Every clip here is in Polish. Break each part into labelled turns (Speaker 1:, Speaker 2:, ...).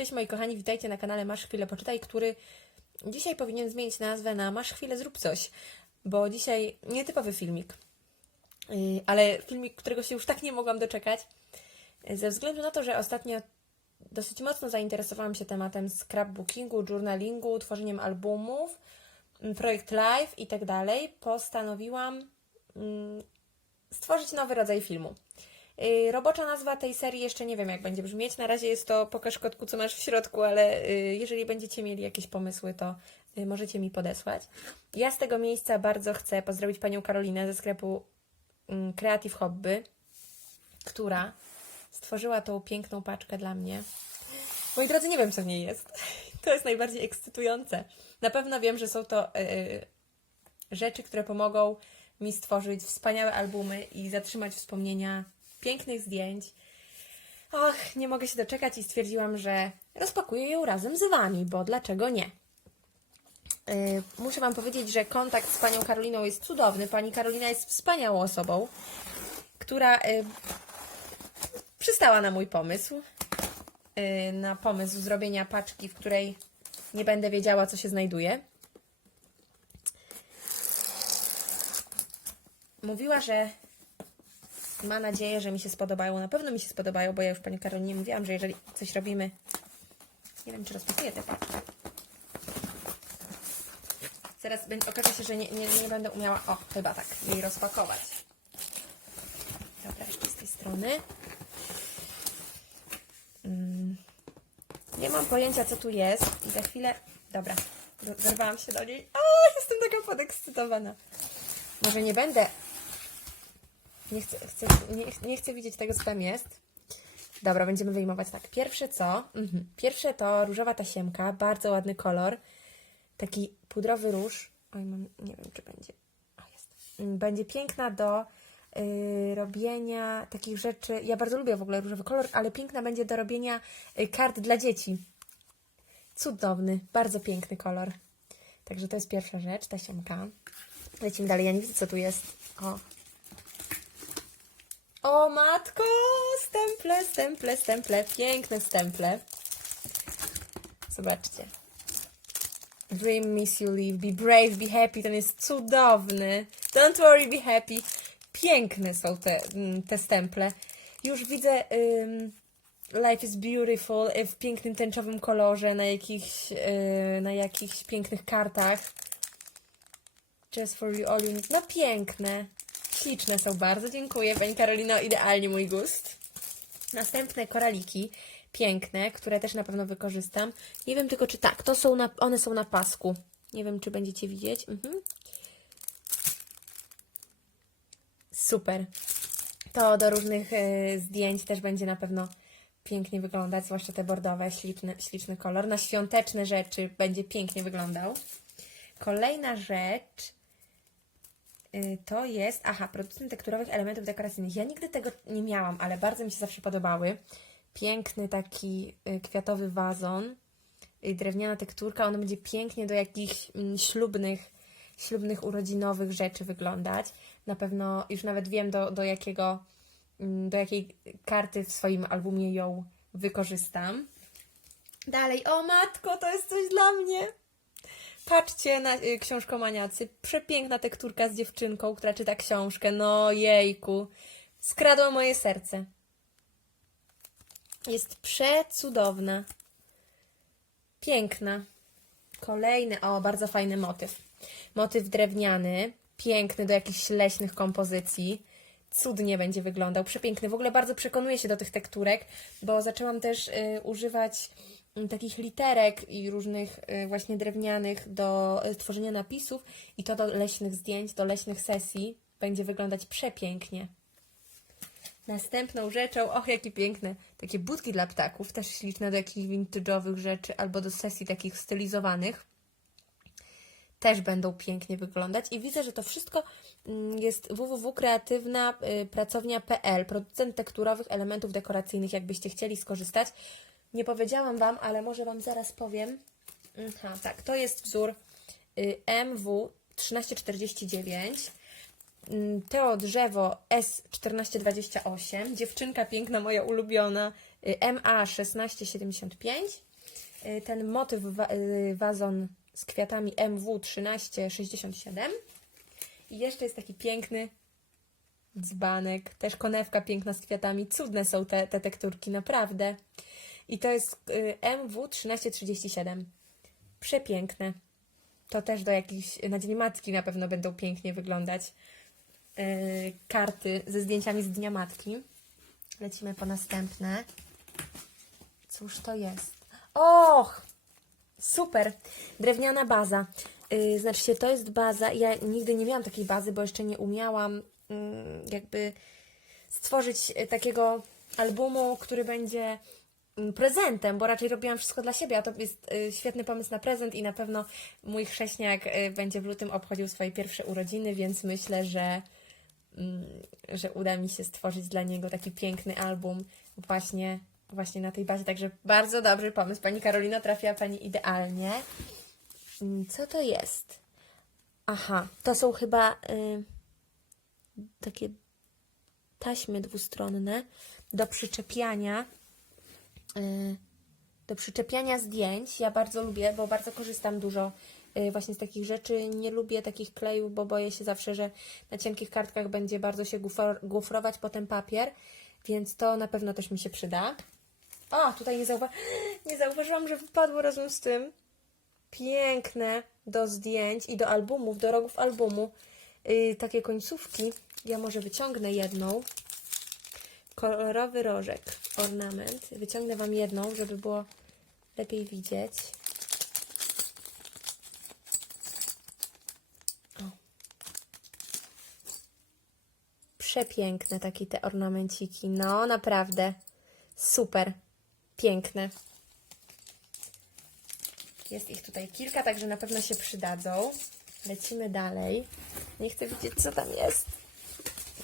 Speaker 1: Cześć moi kochani, witajcie na kanale Masz Chwilę Poczytaj, który dzisiaj powinien zmienić nazwę na Masz Chwilę Zrób Coś, bo dzisiaj nietypowy filmik, Yy, ale filmik, którego się już tak nie mogłam doczekać, ze względu na to, że ostatnio dosyć mocno zainteresowałam się tematem scrapbookingu, journalingu, tworzeniem albumów, mm, projekt live i tak dalej, postanowiłam mm, stworzyć nowy rodzaj filmu. Yy, Robocza nazwa tej serii jeszcze nie wiem, jak będzie brzmieć. Na razie jest to Pokaż kotku, co masz w środku, ale yy, jeżeli będziecie mieli jakieś pomysły, to yy, możecie mi podesłać. Ja z tego miejsca bardzo chcę pozdrowić panią Karolinę ze sklepu mm, Creative Hobby, która stworzyła tą piękną paczkę dla mnie. Moi drodzy, nie wiem, co w niej jest. To jest najbardziej ekscytujące. Na pewno wiem, że są to yy, rzeczy, które pomogą mi stworzyć wspaniałe albumy i zatrzymać wspomnienia pięknych zdjęć. Och, nie mogę się doczekać i stwierdziłam, że rozpakuję ją razem z Wami, bo dlaczego nie? Yy, muszę Wam powiedzieć, że kontakt z Panią Karoliną jest cudowny. Pani Karolina jest wspaniałą osobą, która yy, przystała na mój pomysł. Yy, na pomysł zrobienia paczki, w której nie będę wiedziała, co się znajduje. Mówiła, że ma nadzieję, że mi się spodobają. Na pewno mi się spodobają, bo ja już Pani Karolinie mówiłam, że jeżeli coś robimy... Nie wiem, czy rozpisuję tę paczkę. Zaraz okaże się, że nie, nie, nie będę umiała, o, chyba tak, jej rozpakować. Dobra, jeszcze z tej strony. Mm. Nie mam pojęcia, co tu jest i za chwilę... Dobra, do- zerwałam się do niej. O, jestem taka podekscytowana. Może nie będę nie chcę, chcę, nie, nie chcę widzieć tego, co tam jest. Dobra, będziemy wyjmować tak. Pierwsze co? Mhm. Pierwsze to różowa tasiemka, bardzo ładny kolor. Taki pudrowy róż. Oj, mam, nie wiem, czy będzie. O, jest. Mm, Będzie piękna do y, robienia takich rzeczy. Ja bardzo lubię w ogóle różowy kolor, ale piękna będzie do robienia y, kart dla dzieci. Cudowny, bardzo piękny kolor. Także to jest pierwsza rzecz, tasiemka. Lecimy dalej. Ja nie widzę, co tu jest. O, o matko, stemple, stemple, stemple, piękne stemple. Zobaczcie. Dream, miss you, live, be brave, be happy, ten jest cudowny. Don't worry, be happy. Piękne są te, mm, te stemple. Już widzę ym, Life is beautiful y, w pięknym tęczowym kolorze, na jakichś, y, na jakichś pięknych kartach. Just for you all you need. No piękne. Śliczne są bardzo. Dziękuję Pani Karolino. Idealnie mój gust. Następne koraliki. Piękne, które też na pewno wykorzystam. Nie wiem tylko, czy tak. To są na, one są na pasku. Nie wiem, czy będziecie widzieć. Mhm. Super. To do różnych e, zdjęć też będzie na pewno pięknie wyglądać, zwłaszcza te bordowe, śliczny, śliczny kolor. Na świąteczne rzeczy będzie pięknie wyglądał. Kolejna rzecz y, to jest, aha, producent tekturowych elementów dekoracyjnych. Ja nigdy tego nie miałam, ale bardzo mi się zawsze podobały. Piękny taki y, kwiatowy wazon, y, drewniana tekturka. On będzie pięknie do jakichś mm, ślubnych, ślubnych, urodzinowych rzeczy wyglądać. Na pewno już nawet wiem do, do jakiego, mm, do jakiej karty w swoim albumie ją wykorzystam. Dalej, o matko, to jest coś dla mnie. Patrzcie na y, książkomaniacy. Przepiękna tekturka z dziewczynką, która czyta książkę. No jejku. Skradło moje serce. Jest przecudowna. Piękna. Kolejny, o, bardzo fajny motyw. Motyw drewniany, piękny do jakichś leśnych kompozycji. Cudnie będzie wyglądał, przepiękny. W ogóle bardzo przekonuję się do tych tekturek, bo zaczęłam też y, używać takich literek i różnych y, właśnie drewnianych do y, tworzenia napisów i to do leśnych zdjęć, do leśnych sesji będzie wyglądać przepięknie. Następną rzeczą, och jakie piękne, takie budki dla ptaków, też śliczne do jakichś vintage'owych rzeczy albo do sesji takich stylizowanych. Też będą pięknie wyglądać i widzę, że to wszystko mm, jest www.kreatywnapracownia.pl, producent tekturowych elementów dekoracyjnych, jakbyście chcieli skorzystać. Nie powiedziałam Wam, ale może Wam zaraz powiem. Aha, tak, to jest wzór y, MW 1349. Mm, Teo Drzewo S1428, dziewczynka piękna, moja ulubiona, y, MA1675 y, ten motyw wa- wazon z kwiatami MW1367. I jeszcze jest taki piękny dzbanek, też konewka piękna z kwiatami. Cudne są te, te tekturki, naprawdę. I to jest y, MW1337. Przepiękne. To też do jakichś, na Dzień Matki na pewno będą pięknie wyglądać. y, karty ze zdjęciami z Dnia Matki. Lecimy po następne. Cóż to jest? Och! Super! Drewniana baza. Yy, znaczy się, to jest baza. Ja nigdy nie miałam takiej bazy, bo jeszcze nie umiałam mm, jakby stworzyć y, takiego albumu, który będzie prezentem, bo raczej robiłam wszystko dla siebie, a to jest y, świetny pomysł na prezent i na pewno mój chrześniak y, będzie w lutym obchodził swoje pierwsze urodziny, więc myślę, że, mm, że uda mi się stworzyć dla niego taki piękny album właśnie, właśnie na tej bazie. Także bardzo dobry pomysł. Pani Karolina trafiła Pani idealnie. Mm, Co to jest? Aha, to są chyba y, takie taśmy dwustronne do przyczepiania do przyczepiania zdjęć. Ja bardzo lubię, bo bardzo korzystam dużo y, właśnie z takich rzeczy. Nie lubię takich klejów, bo boję się zawsze, że na cienkich kartkach będzie bardzo się gufrować potem papier, więc to na pewno też mi się przyda. O, tutaj nie, zauwa nie zauważyłam, że wypadło razem z tym. Piękne do zdjęć i do albumów, do rogów albumu. Y, takie końcówki. Ja może wyciągnę jedną kolorowy rożek, ornament. Wyciągnę Wam jedną, żeby było lepiej widzieć. O. Przepiękne takie te ornamenciki. No, naprawdę. Super. Piękne. Jest ich tutaj kilka, także na pewno się przydadzą. Lecimy dalej. Nie chcę widzieć, co tam jest.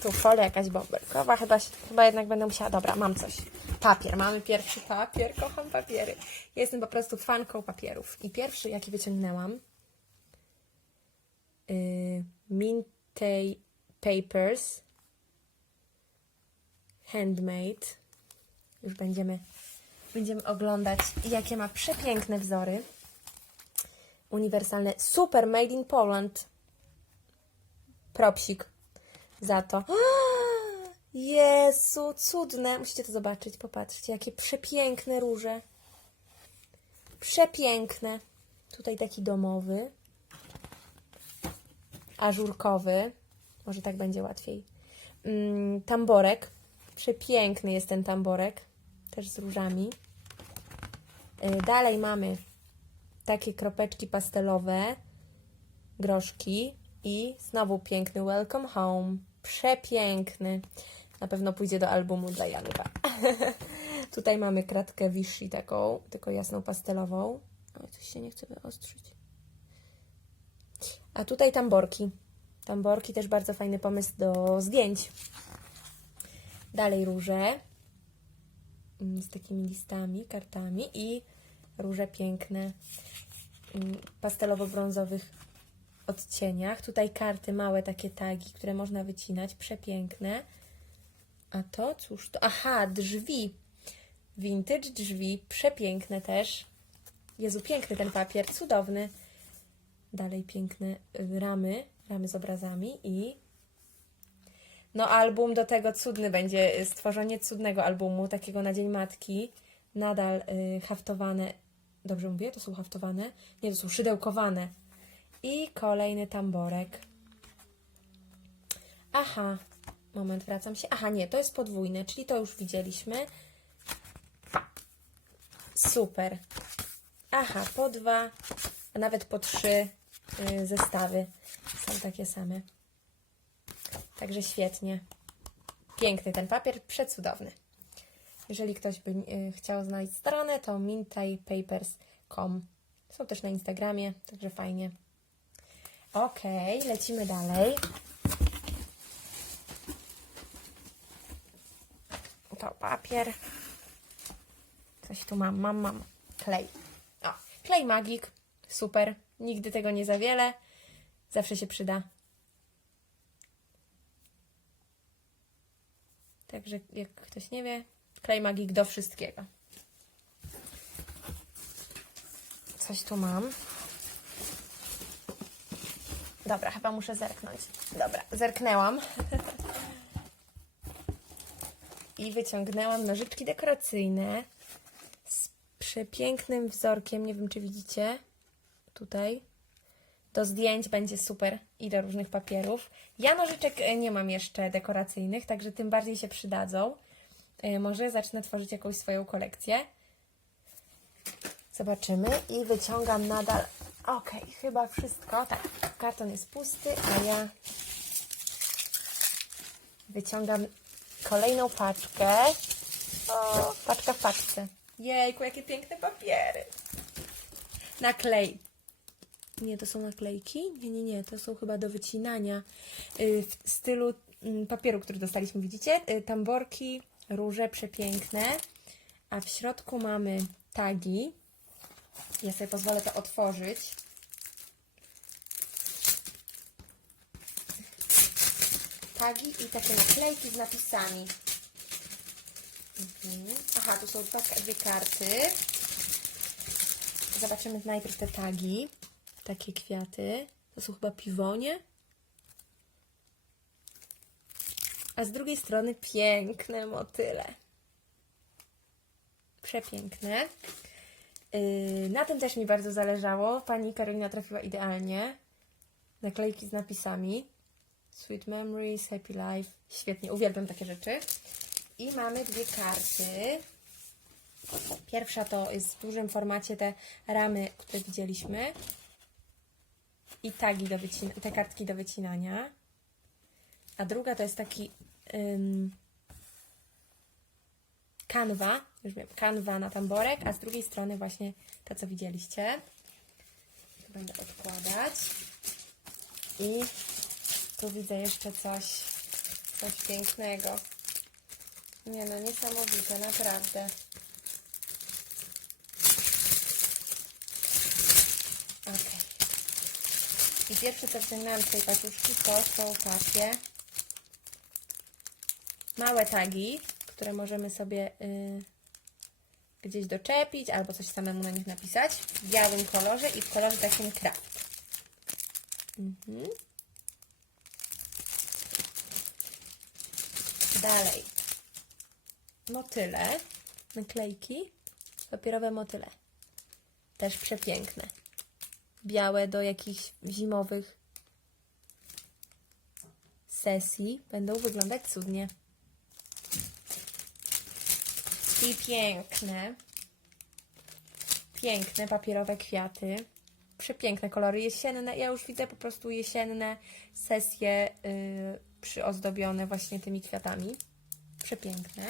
Speaker 1: Tu folia jakaś bąbelkowa, chyba, chyba jednak będę musiała. Dobra, mam coś. Papier, mamy pierwszy papier, kocham papiery. Jestem po prostu fanką papierów. I pierwszy, jaki wyciągnęłam, yy, Mintay Papers Handmade. Już będziemy, będziemy oglądać, jakie ma przepiękne wzory. Uniwersalne, super, made in Poland. Propsik za to. Jezu, cudne. Musicie to zobaczyć, popatrzcie, jakie przepiękne róże. Przepiękne. Tutaj taki domowy. Ażurkowy. Może tak będzie łatwiej. Mm, tamborek. Przepiękny jest ten tamborek. Też z różami. Y, Dalej mamy takie kropeczki pastelowe groszki i znowu piękny Welcome Home. Przepiękny. Na pewno pójdzie do albumu dla Janka. Tutaj mamy kratkę Vichy taką, tylko jasną pastelową. Oj, coś się nie chce wyostrzyć. A tutaj tamborki. Tamborki też bardzo fajny pomysł do zdjęć. Dalej róże mm, z takimi listami, kartami i róże piękne mm, pastelowo-brązowych odcieniach. Tutaj karty, małe takie tagi, które można wycinać, przepiękne. A to, cóż to? Aha, drzwi. Vintage drzwi, przepiękne też. Jezu, piękny ten papier, cudowny. Dalej piękne y, ramy, ramy z obrazami i no album do tego cudny będzie, y, stworzenie cudnego albumu, takiego na Dzień Matki. Nadal y, haftowane, dobrze mówię, to są haftowane? Nie, to są szydełkowane. I kolejny tamborek. Aha, moment, wracam się. Aha, nie, to jest podwójne, czyli to już widzieliśmy. Super. Aha, po dwa, a nawet po trzy y, zestawy są takie same. Także świetnie. Piękny ten papier, przecudowny. Jeżeli ktoś by y, chciał znaleźć stronę, to mintaypapers.com. Są też na Instagramie, także fajnie. Ok, lecimy dalej. To papier. Coś tu mam, mam, mam. Klej. O, klej magik. Super. Nigdy tego nie za wiele. Zawsze się przyda. Także jak ktoś nie wie, klej magik do wszystkiego. coś tu mam. Dobra, chyba muszę zerknąć. Dobra, zerknęłam. I wyciągnęłam nożyczki dekoracyjne z przepięknym wzorkiem. Nie wiem, czy widzicie. Tutaj. Do zdjęć będzie super i do różnych papierów. Ja nożyczek e, nie mam jeszcze dekoracyjnych, także tym bardziej się przydadzą. E, Może zacznę tworzyć jakąś swoją kolekcję. Zobaczymy i wyciągam nadal. Okej, chyba wszystko. Tak, karton jest pusty, a ja wyciągam kolejną paczkę. O, paczka w paczce. Jejku, jakie piękne papiery. Naklej. Nie, to są naklejki? Nie, nie, nie, to są chyba do wycinania y, w stylu mm, papieru, który dostaliśmy, widzicie? Y, Tamborki, róże przepiękne, a w środku mamy tagi. Ja sobie pozwolę to otworzyć. Tagi i takie naklejki z napisami. Mhm. Aha, tu są dwa, dwie karty. Zobaczymy najpierw te tagi. Takie kwiaty. To są chyba piwonie. A z drugiej strony piękne motyle. Przepiękne. Yy, na tym też mi bardzo zależało. Pani Karolina trafiła idealnie. Naklejki z napisami. Sweet Memories, Happy Life. Świetnie, uwielbiam takie rzeczy. I mamy dwie karty. Pierwsza to jest w dużym formacie te ramy, które widzieliśmy. I tagi do wycina- te kartki do wycinania. A druga to jest taki kanwa, już wiem, kanwa na tamborek, a z drugiej strony właśnie to, co widzieliście. Tu będę odkładać. I tu widzę jeszcze coś, coś pięknego. Nie no, niesamowite, naprawdę. Okej. I pierwsze, co wciągnęłam z tej paczuszki, to są takie małe tagi, które możemy sobie y, gdzieś doczepić albo coś samemu na nich napisać w białym kolorze i w kolorze takim kraft. Mhm. Dalej. Motyle, naklejki, papierowe motyle. Też przepiękne. Białe do jakichś zimowych sesji. Będą wyglądać cudnie. I piękne, piękne papierowe kwiaty. Przepiękne kolory jesienne. Ja już widzę po prostu jesienne sesje yy, przyozdobione właśnie tymi kwiatami. Przepiękne.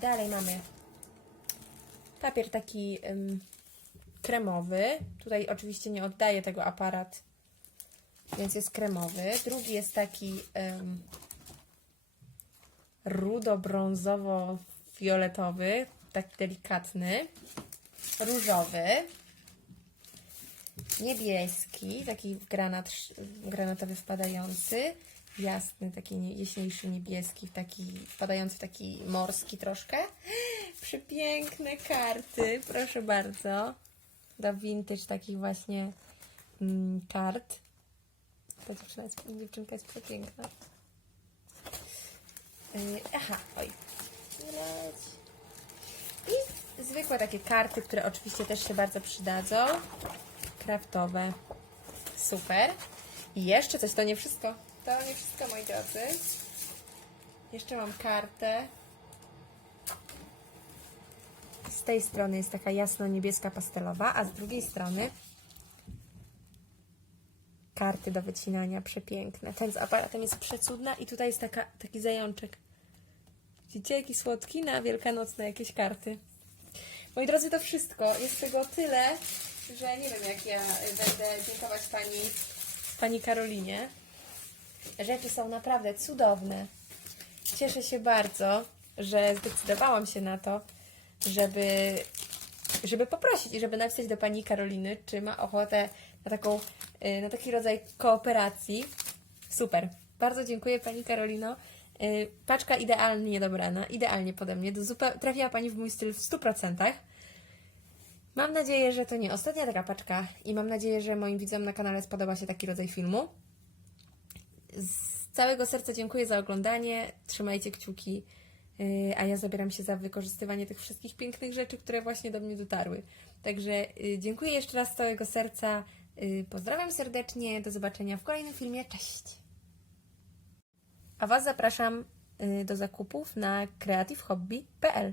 Speaker 1: Dalej mamy papier taki kremowy. Tutaj oczywiście nie oddaję tego aparat, więc jest kremowy. Drugi jest taki ym, rudo-brązowo-fioletowy, taki delikatny, różowy, niebieski, taki granat, granatowy wpadający, jasny, taki nie, jaśniejszy niebieski, taki wpadający taki morski troszkę. Przepiękne karty, proszę bardzo. Do vintage takich właśnie mm, kart. Ta dziewczyna jest, dziewczynka jest przepiękna. Yy, aha, oj. I zwykłe takie karty, które oczywiście też się bardzo przydadzą. Kraftowe. Super. I jeszcze coś, to nie wszystko. To nie wszystko, moi drodzy. Jeszcze mam kartę. Z tej strony jest taka jasno-niebieska pastelowa, a z drugiej strony karty do wycinania przepiękne. Ten z aparatem jest przecudna i tutaj jest taka, taki zajączek. Widzicie, słodki na wielkanocne jakieś karty. Moi drodzy, to wszystko. Jest tego tyle, że nie wiem, jak ja będę dziękować pani, pani Karolinie. Rzeczy są naprawdę cudowne. Cieszę się bardzo, że zdecydowałam się na to, żeby, żeby poprosić i żeby napisać do pani Karoliny, czy ma ochotę na, taką, y, na taki rodzaj kooperacji. Super. Bardzo dziękuję pani Karolino. Y, Paczka idealnie dobrana, idealnie pode mnie. Do zupe- trafiła pani w mój styl w 100%. Mam nadzieję, że to nie ostatnia taka paczka i mam nadzieję, że moim widzom na kanale spodoba się taki rodzaj filmu. Z całego serca dziękuję za oglądanie. Trzymajcie kciuki, yy, a ja zabieram się za wykorzystywanie tych wszystkich pięknych rzeczy, które właśnie do mnie dotarły. Także yy, dziękuję jeszcze raz z całego serca. Pozdrawiam serdecznie. Do zobaczenia w kolejnym filmie. Cześć! A Was zapraszam yy, do zakupów na creativehobby.pl.